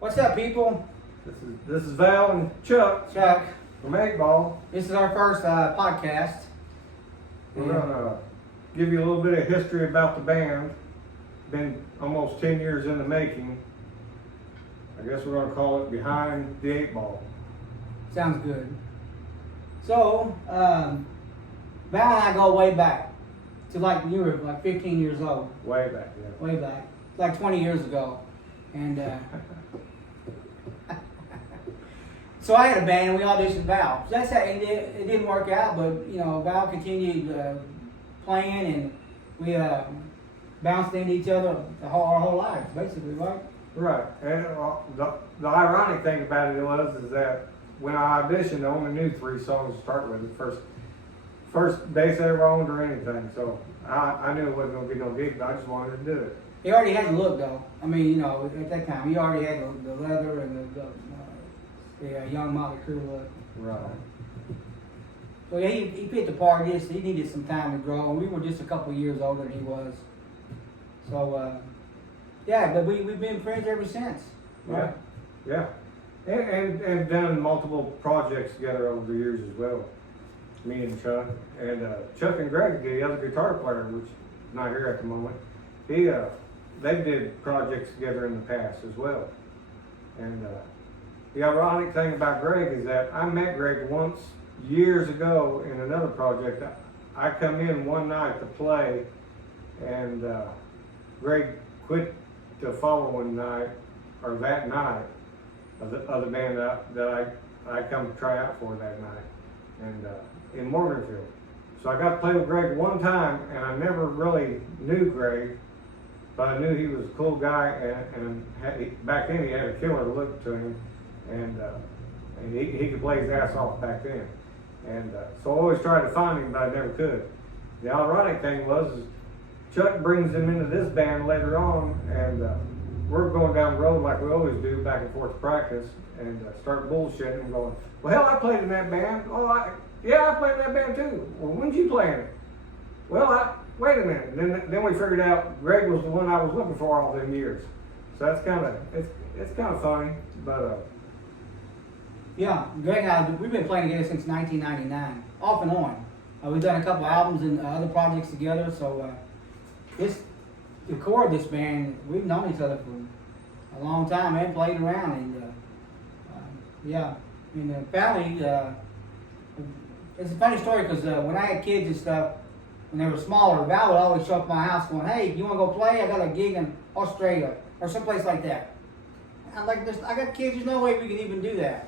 What's up, people? This is Val and Chuck Chuck. from Eightball. This is our first podcast. We're gonna give you a little bit of history about the band. Been almost 10 years in the making. I guess we're gonna call it Behind the Eightball. Sounds good. So, Val and I go way back to like you were like 15 years old. Way back, yeah. Way back, like 20 years ago, and so I had a band and we auditioned Val. So that's how it didn't work out, but you know Val continued playing and we bounced into each other our whole lives, basically, right? Right. And the ironic thing about it is that when I auditioned, I only knew 3 songs to start with. The first bass I ever owned or anything. So I knew it wasn't going to be no gig, but I just wanted to do it. He already had the look, though. I mean, you know, at that time, he already had the leather and the young Motley Crue look. Right. So yeah, he fit the part. He needed some time to grow. We were just a couple years older than he was. So yeah, but we've been friends ever since. Right? Yeah. And done multiple projects together over the years as well. Me and Chuck. And Chuck and Greg, the other guitar player, which is not here at the moment, they did projects together in the past as well. And the ironic thing about Greg is that I met Greg once years ago in another project. I come in one night to play, and Greg quit the following night, or that night, of the band that I come to try out for that night, and in Morganfield. So I got to play with Greg one time, and I never really knew Greg, but I knew he was a cool guy, and back then he had a killer look to him, and he could play his ass off back then. And so I always tried to find him, but I never could. The ironic thing was Chuck brings him into this band later on, and we're going down the road like we always do, back and forth to practice, and start bullshitting and going, well, hell, I played in that band. Oh, yeah, I played in that band too. Well, when'd you play in it? Well, wait a minute. Then we figured out Greg was the one I was looking for all them years. So that's it's kind of funny, but Yeah, Greg and I, we've been playing together since 1999, off and on. We've done a couple albums and other projects together, so the core of this band, we've known each other for a long time and played around, and yeah, in the family, it's a funny story because when I had kids and stuff, when they were smaller, Val would always show up at my house going, hey, you want to go play? I got a gig in Australia or someplace like that. I'm like, I got kids, there's no way we can even do that.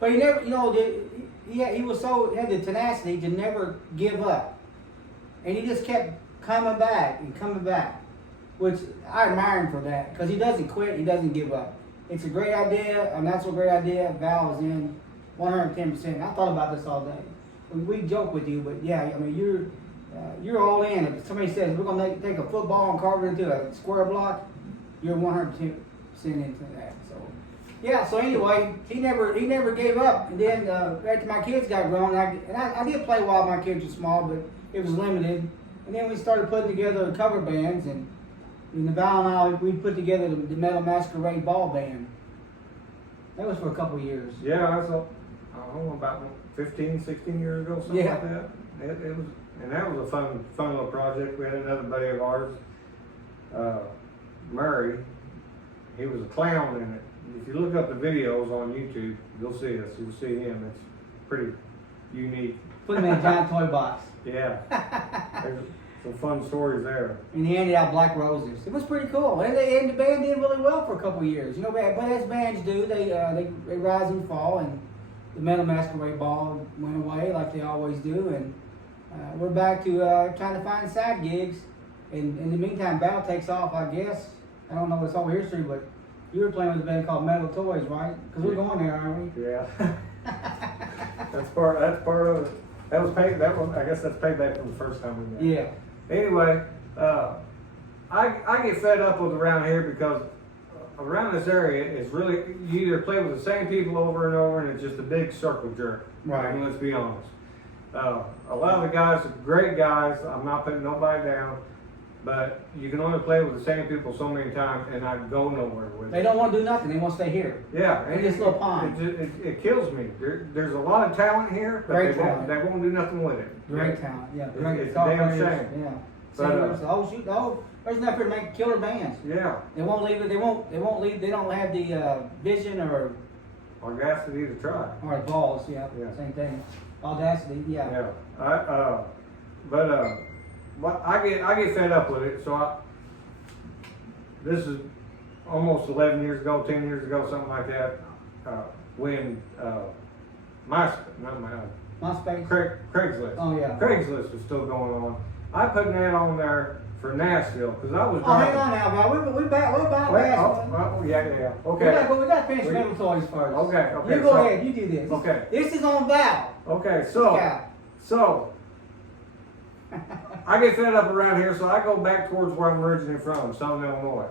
But he never, you know, he had the tenacity to never give up. And he just kept coming back and coming back, which I admire him for that, because he doesn't quit, he doesn't give up. It's a great idea, a not so great idea. Val is in 110%. I thought about this all day. We joke with you, but yeah, I mean, you're all in. If somebody says we're going to take a football and carve it into a square block, you're 110% into that. So yeah. So anyway, he never gave up. And then after my kids got grown, I did play while my kids were small, but it was limited. And then we started putting together cover bands, and in Val and I, we put together the Metal Masquerade Ball Band. That was for a couple of years. yeah, I don't know, about 15, 16 years ago, something like that. It was, and that was a fun little project. We had another buddy of ours, Murray. He was a clown in it. If you look up the videos on YouTube, you'll see us. You'll see him. It's pretty unique. Put him in a giant toy box. Yeah. There's some fun stories there. And he handed out Black Roses. It was pretty cool. And the band did really well for a couple of years. You know, but as bands do, they rise and fall. And the Metal Masquerade Ball went away like they always do. And we're back to trying to find side gigs. And in the meantime, Val takes off, I guess. I don't know its whole history, but you were playing with a band called Metal Toys, right? Because we're going there, aren't we? Yeah. That's part of it. That was paid. I guess that's payback from the first time we met. Yeah. Anyway, I get fed up with around here because around this area it's really, you either play with the same people over and over, and it's just a big circle jerk. Right. I mean, let's be honest. A lot of the guys are great guys. I'm not putting nobody down, But you can only play with the same people so many times and not go nowhere with They it. don't want to do nothing. They want to stay here. Yeah, In this little pond. It kills me. There's a lot of talent here, but Great they won't do nothing with it. Great talent. Yeah, great It's a guitar damn players. shame. Yeah. But, Singers. Oh shoot. Oh, there's enough here to make killer bands. Yeah, They won't leave it. They won't leave. They don't have the vision or audacity to try. balls. Yeah. Yeah. Same thing. Audacity. Yeah. Yeah, but I get fed up with it. So this is almost 11 years ago, 10 years ago, something like that. When MySpace. Craigslist. Oh yeah. Craigslist was still going on. I put an ad on there for Nashville because I was Oh, hang driving. on now, bro. We're back. Yeah. Okay. We got to finish mental toys first. Okay. You go so- ahead. You do this. Okay. This is on Val. Okay. So I get fed up around here, so I go back towards where I'm originally from, Southern Illinois,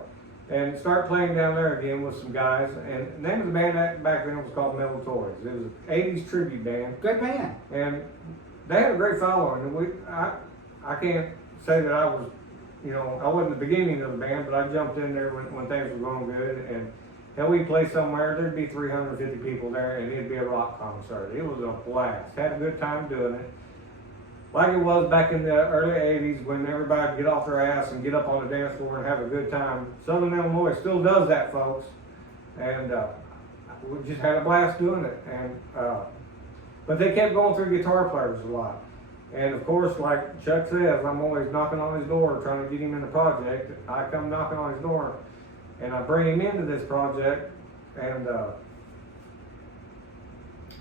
and start playing down there again with some guys. And the name of the band back then was called Metal Toys. It was an 80s tribute band. Great band. And they had a great following. And I can't say that I was, I wasn't the beginning of the band, but I jumped in there when things were going good. And hell, we play somewhere, there'd be 350 people there, and it'd be a rock concert. It was a blast. Had a good time doing it. Like it was back in the early 80s when everybody would get off their ass and get up on the dance floor and have a good time. Southern Illinois still does that, folks. And we just had a blast doing it. And but they kept going through guitar players a lot. And of course, like Chuck says, I'm always knocking on his door trying to get him in the project. I come knocking on his door and I bring him into this project, and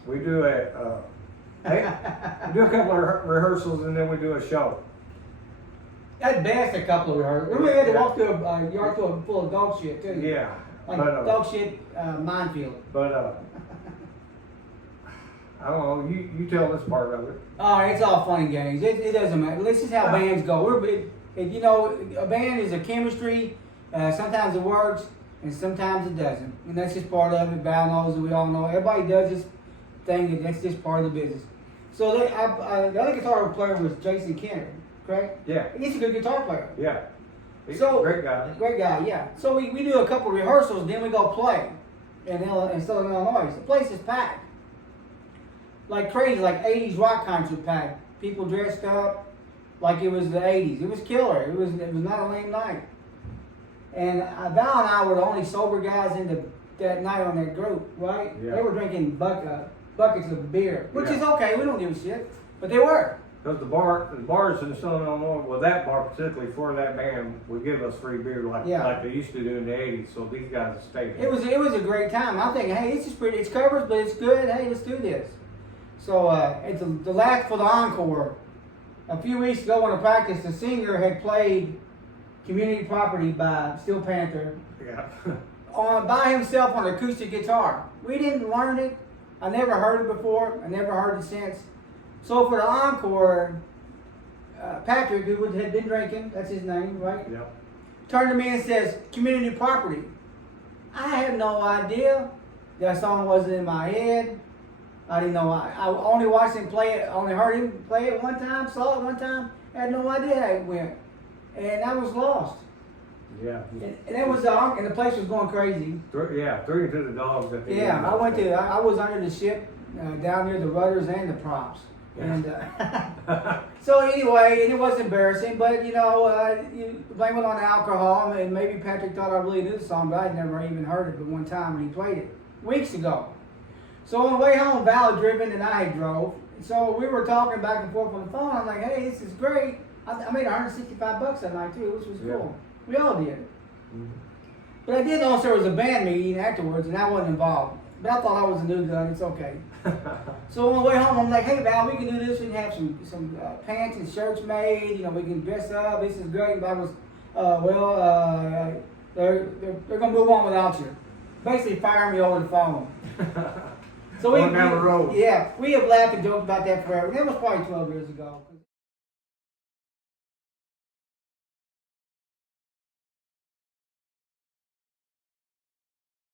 we do we do a couple of rehearsals and then we do a show. At best, a couple of rehearsals. We had to walk through a yard full of dog shit too. Yeah, Like but dog shit minefield. but I don't know. You tell this part of it. Oh, it's all fun and games. It doesn't matter. This is how bands go. A band is a chemistry. Sometimes it works, and sometimes it doesn't. And that's just part of it. Val knows it. We all know. Everybody does this thing, and that's just part of the business. So the other guitar player was Jason Kenner, correct? Yeah, He's a good guitar player. yeah. He's So- a great guy. Great guy, yeah. So we do a couple rehearsals, then we go play in Southern Illinois. The place is packed. Like crazy, like 80s rock concert packed. People dressed up like it was the 80s. It was killer. It was not a lame night. And Val and I were the only sober guys in that night on that group, right? Yeah. They were drinking buckets of beer, which Yeah. is okay. We don't give a shit. But they were. Because the bars in Southern Illinois, well, that bar particularly for that band would give us free beer like they used to do in the 80s. So these guys have stayed. It was a great time. I'm thinking, hey, this is pretty. It's covers, but it's good. Hey, let's do this. So it's the last for the encore. A few weeks ago, when I practiced, the singer had played "Community Property" by Steel Panther Yeah. by himself on an acoustic guitar. We didn't learn it. I never heard it before. I never heard it since. So for the encore, Patrick, who had been drinking, that's his name, right? Yeah. Turned to me and says, "Community Property." I had no idea. That song wasn't in my head. I didn't know. I only watched him play it, only heard him play it one time, saw it one time, had no idea how it went. And I was lost. Yeah. And that was and the place was going crazy. Three to the dogs at the end. Yeah, I was under the ship, down near the rudders and the props. Yeah. And so anyway, and it was embarrassing, but you blame it on alcohol, and maybe Patrick thought I really knew the song, but I'd never even heard it but one time when he played it, weeks ago. So on the way home, Val had driven and I had drove. So we were talking back and forth on the phone. I'm like, hey, this is great. I made $165 that night too, which was cool. We all did. Mm-hmm. But I did know there was a band meeting afterwards, and I wasn't involved. But I thought I was a new gun. It's okay. So on the way home, I'm like, hey, Val, we can do this. We can have some pants and shirts made. We can dress up. This is great. But I was, they're gonna move on without you. Basically, fire me over the phone. So Going down the road. Yeah, we have laughed and joked about that forever. That was probably 12 years ago.